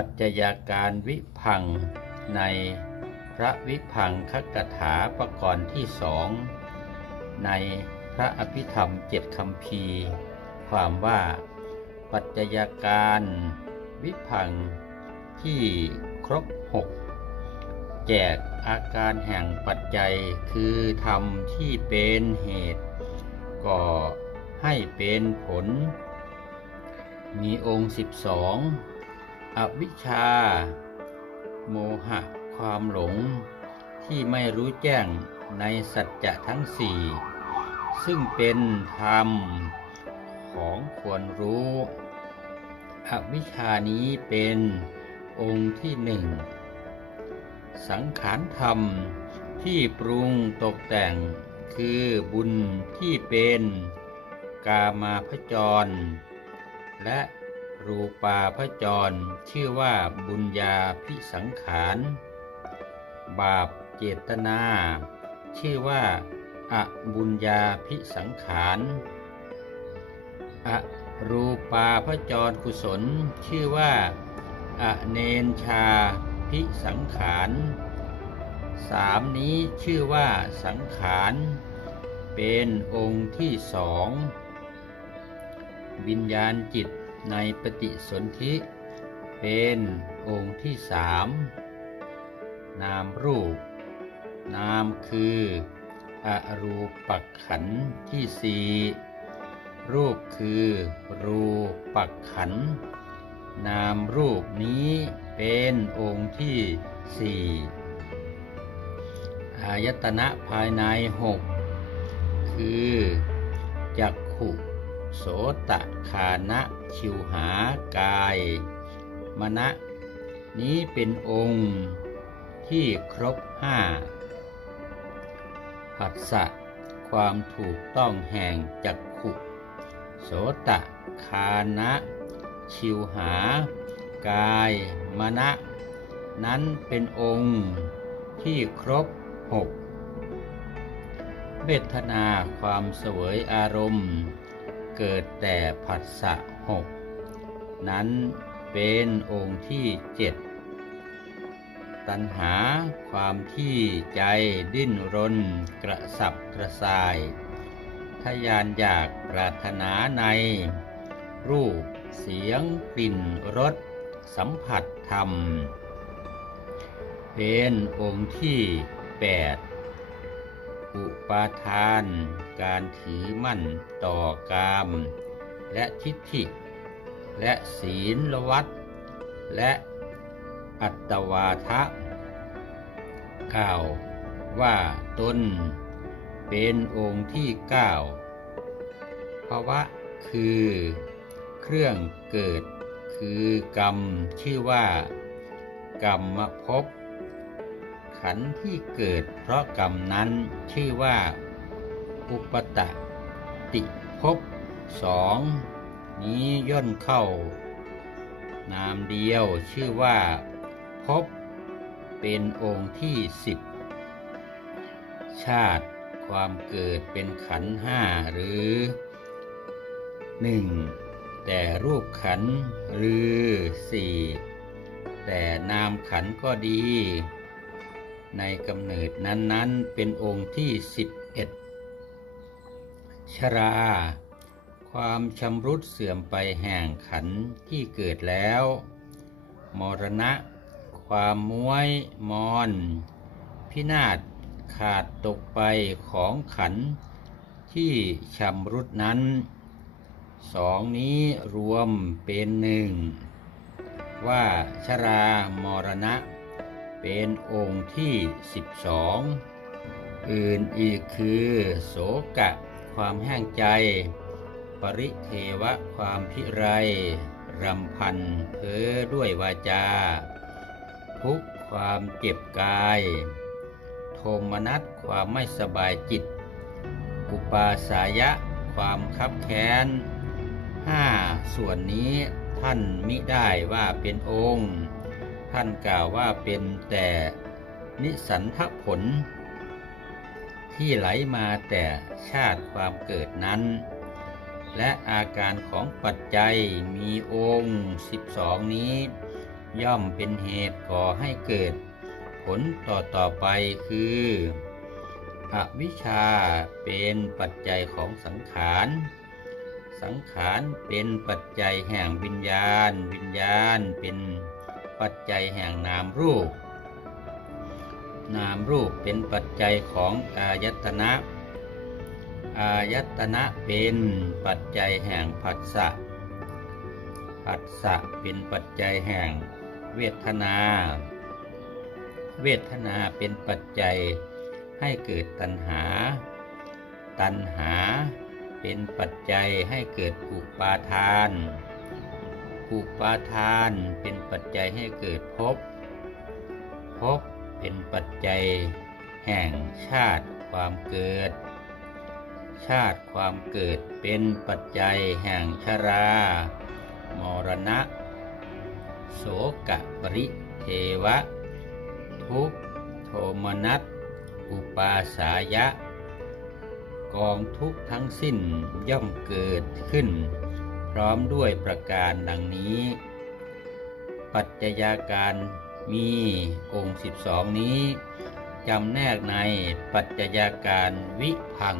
ปัจจัยาการวิพังในพระวิพังคกถาประกรณ์ที่สองในพระอภิธรรมเจ็ดคำพีความว่าปัจจัยาการวิพังที่ครบหกแจกอาการแห่งปัจจัยคือธรรมที่เป็นเหตุ ก่อให้เป็นผล มีองค์สิบสอง อวิชชา โมหะความหลง ที่ไม่รู้แจ้งในสัจจะทั้งสี่ซึ่งเป็นธรรมของควรรู้ อวิชชานี้เป็นองค์ที่หนึ่ง สังขารธรรมที่ปรุงตกแต่งคือบุญที่เป็นกามาพจร และ รูปาพจร ชื่อว่าบุญญาพิสังขาร บาปเจตนา ชื่อว่าอะบุญญาพิสังขารอะรูปาพจรกุศล ชื่อว่าอะเนนชาพิสังขารสามนี้ชื่อว่าสังขาร เป็นองค์ที่สองวิญญาณจิต ในปฏิสนธิเป็นองค์ที่สามนามรูป นามคืออรูปักขันธ์ที่สี่รูปคือรูปักขันธ์นามรูปนี้เป็นองค์ที่สี่อายตนะภายในหกคือจักขุ โสตคานะชิวหากาย มณะ นี้เป็นองค์ที่ครบห้าผัสสะความถูกต้องแห่งจักขุ โสตคานะ ชิวหา กาย มณะ นั้นเป็นองค์ที่ครบหกเวทนาความเสวยอารมณ์ เกิดแต่ผัสสะหกนั้นเป็นองค์ที่เจ็ดตัณหาความที่ใจดิ้นรนกระสับกระส่ายทยานอยากปรารถนาใน รูปเสียงกลิ่นรสสัมผัสธรรม เป็นองค์ที่แปด อุปาทาน การถือมั่นต่อกาม และทิฏฐิ และศีลวัตและอัตวาทะ กล่าวว่าตนเป็นองค์ที่เก้าภาวะคือเครื่องเกิดคือกรรมชื่อว่ากรรมภพ ขันธ์ที่เกิดเพราะกรรมนั้นชื่อว่า อุปตะติภพสองนี้ย่นเข้า นามเดียวชื่อว่าภพเป็นองค์ที่สิบชาติความเกิดเป็นขันห้าหรือหนึ่งแต่รูปขันหรือสี่แต่นามขันก็ดี ในกำเนิดนั้นๆ เป็นองค์ที่สิบเอ็ดชรา ความชำรุดเสื่อมไปแห่งขันที่เกิดแล้ว มรณะ ความม้วยมอน พินาศขาดตกไปของขันที่ชำรุดนั้นสองนี้รวมเป็นหนึ่งว่าชรามรณะ เป็นองค์ที่สิบสองอื่นอีกคือโสกะ ความแห้งใจ ปริเทวะความพิไรรำพันเพ้อด้วยวาจา ทุกความเจ็บกาย โทมนัสความไม่สบายจิต อุปาสายะ ความคับแค้นห้าส่วนนี้ท่านมิได้ว่าเป็นองค์ ท่านกล่าวว่าเป็นแต่นิสันทผล ที่ไหลมาแต่ชาติความเกิดนั้น และอาการของปัจจัยมีองค์ 12 นี้ ย่อมเป็นเหตุก่อให้เกิดผลต่อต่อไปคืออวิชชาเป็นปัจจัยของสังขารสังขารเป็นปัจจัยแห่งวิญญาณ วิญญาณเป็น ปัจจัยแห่งนามรูป นามรูปเป็นปัจจัยของอายตนะ อายตนะเป็นปัจจัยแห่งผัสสะ ผัสสะเป็นปัจจัยแห่งเวทนา เวทนาเป็นปัจจัยให้เกิดตัณหา ตัณหาเป็นปัจจัยให้เกิดอุปาทาน อุปาทานเป็นปัจจัยให้เกิดภพ ภพเป็นปัจจัยแห่งชาติความเกิด ชาติความเกิดเป็นปัจจัยแห่งชรา มรณะ โสกะปริเทวะ ทุกโทมนัส อุปาสายะ กองทุกทั้งสิ้นย่อมเกิดขึ้น ร้อมด้วยประการดังนี้ ปัจจัยาการมีองค์สิบสองนี้จำแนกในปัจจัยาการวิพัง